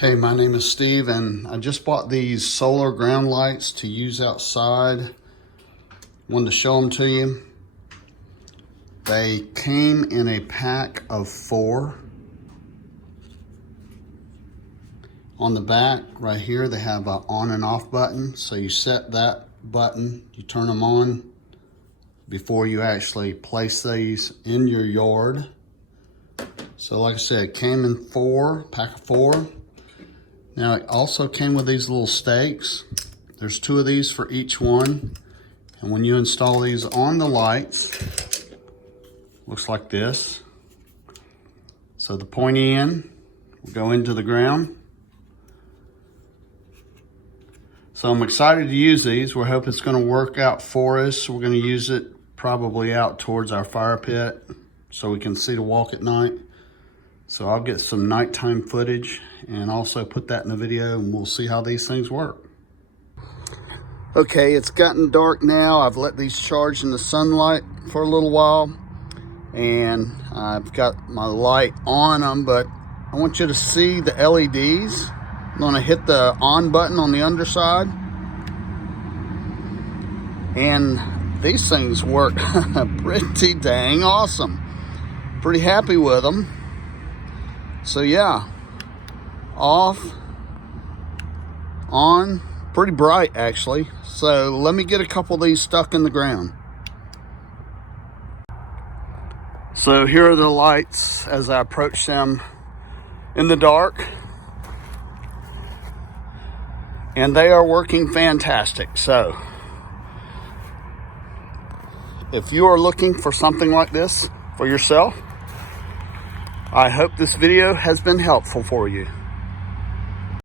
Hey, my name is Steve, and I just bought these solar ground lights to use outside. Wanted to show them to you. They came in a pack of 4. On the back right here, they have an on and off button. So you set that button, you turn them on before you actually place these in your yard. So like I said, it came in pack of 4. Now it also came with these little stakes. There's 2 of these for each one. And when you install these on the lights, looks like this. So the pointy end will go into the ground. So I'm excited to use these. We hope it's gonna work out for us. We're gonna use it probably out towards our fire pit so we can see to walk at night. So I'll get some nighttime footage and also put that in the video, and we'll see how these things work. Okay, it's gotten dark now. I've let these charge in the sunlight for a little while, and I've got my light on them, but I want you to see the LEDs. I'm gonna hit the on button on the underside, and these things work pretty dang awesome. Pretty happy with them. So yeah, off, on, pretty bright actually. So let me get a couple of these stuck in the ground. So here are the lights as I approach them in the dark. And they are working fantastic. So if you are looking for something like this for yourself, I hope this video has been helpful for you.